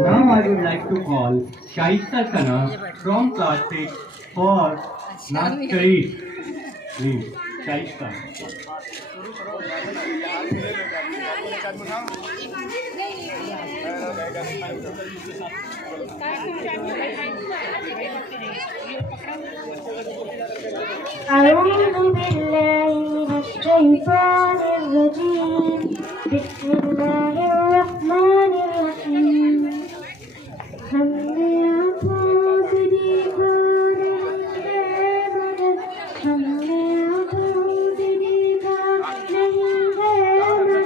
Now I would like to call Shaista Sana from class 6 for Nursery. Please, Shaista. أعوذ بالله من الشيطان الرجيم بسم الله الرحمن الرحيم हमने आँखों से देखा नहीं है मगर हमने आँखों से देखा नहीं है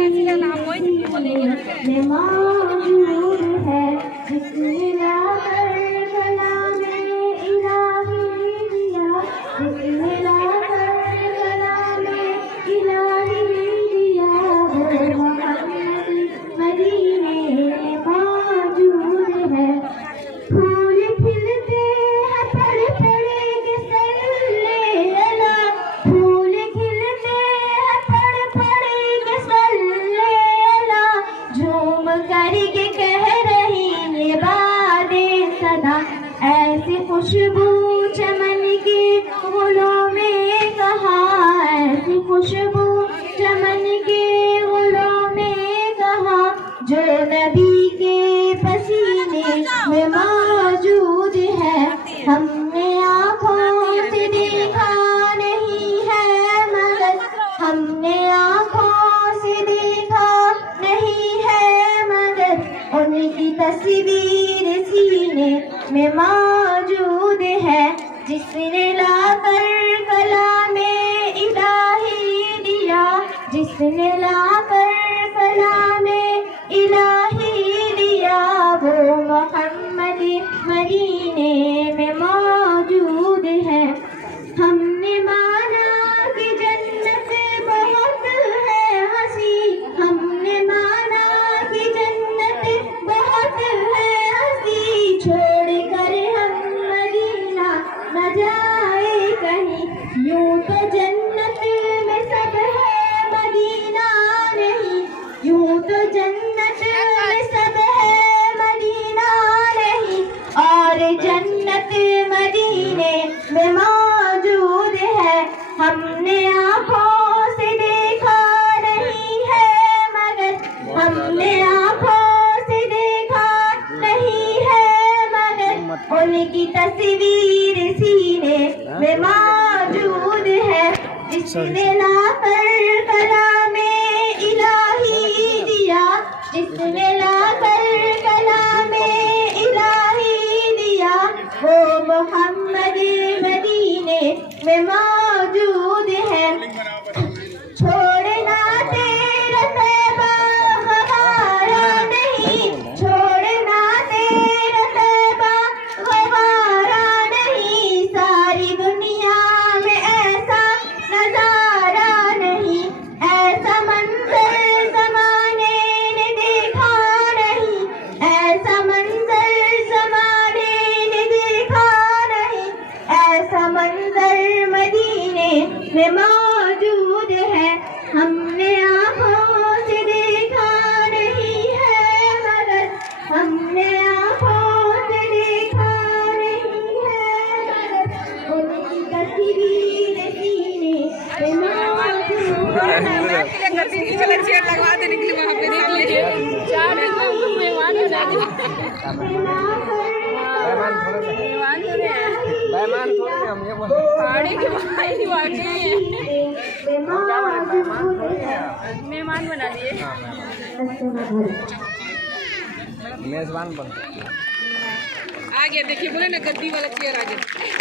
मगर उनकी तस्वीर में मौजूद है जिसने लाकर कलामे इलाही दिया जिसने लाकर कलामे इलाही दिया वो मोहम्मद मदीने में मौजूद है फूल खिलते हैं पड़ पड़ेंगे सल्ले अला फूल खिलते हैं पड़ पड़ेंगे सल्ले अला झूम करके कह रही ये बातें सदा ऐसी खुशबू चमन के गुलों में कहाँ ऐसी खुशबू चमन के गुलों में कहाँ जो नबी के पसीने में मौजूद है हमने आँखों से देखा नहीं है मगर हमने आँखों से देखा नहीं है मगर उनकी तस्वीर सीने में मौजूद है जिसने लाकर कलामे इलाही दिया जिसने लाकर कलामे इलाही दिया वो मोहम्मद मदीने में मौजूद है हमने माना कि जन्नत बहुत है हंसी हमने माना कि जन्नत बहुत है हंसी छोड़ कर हम मदीना न जाए कहीं यूं तो जन्नत में सब है मदीना नहीं यूं तो जन्नत में सब है मदीना नहीं और जन्नत मदीने में मौजूद है हमने आँखों से देखा नहीं है मगर हमने आँखों से देखा नहीं है मगर उनकी तस्वीर सीने में मौजूद है जिसने लाकर कलामे इलाही दिया जिसने लाकर कलामे इलाही दिया वो मोहम्मद मदीने में मौजूद है छोड़ना तेरा तैबा गवारा नहीं छोड़ना तेरा तैबा गवारा नहीं सारी दुनिया में ऐसा नजारा नहीं ऐसा मंजर जमाने ने देखा नहीं ऐसा मंजर जमाने ने देखा नहीं ऐसा मंजर मदीने में मौजूद है हमने आँखों से देखा नहीं है मगर हमने आँखों से देखा नहीं है मगर उनकी तस्वीर सीने में मौजूद है लगवा देने के लिए वहाँ पे देख लीजिए बेईमान थोड़े हम ये बोल पहाड़ी के भाई वाकई मेहमान बना दिए मेजबान बन आ गया देखिए बोले ना गद्दी वाला चेयर आ गया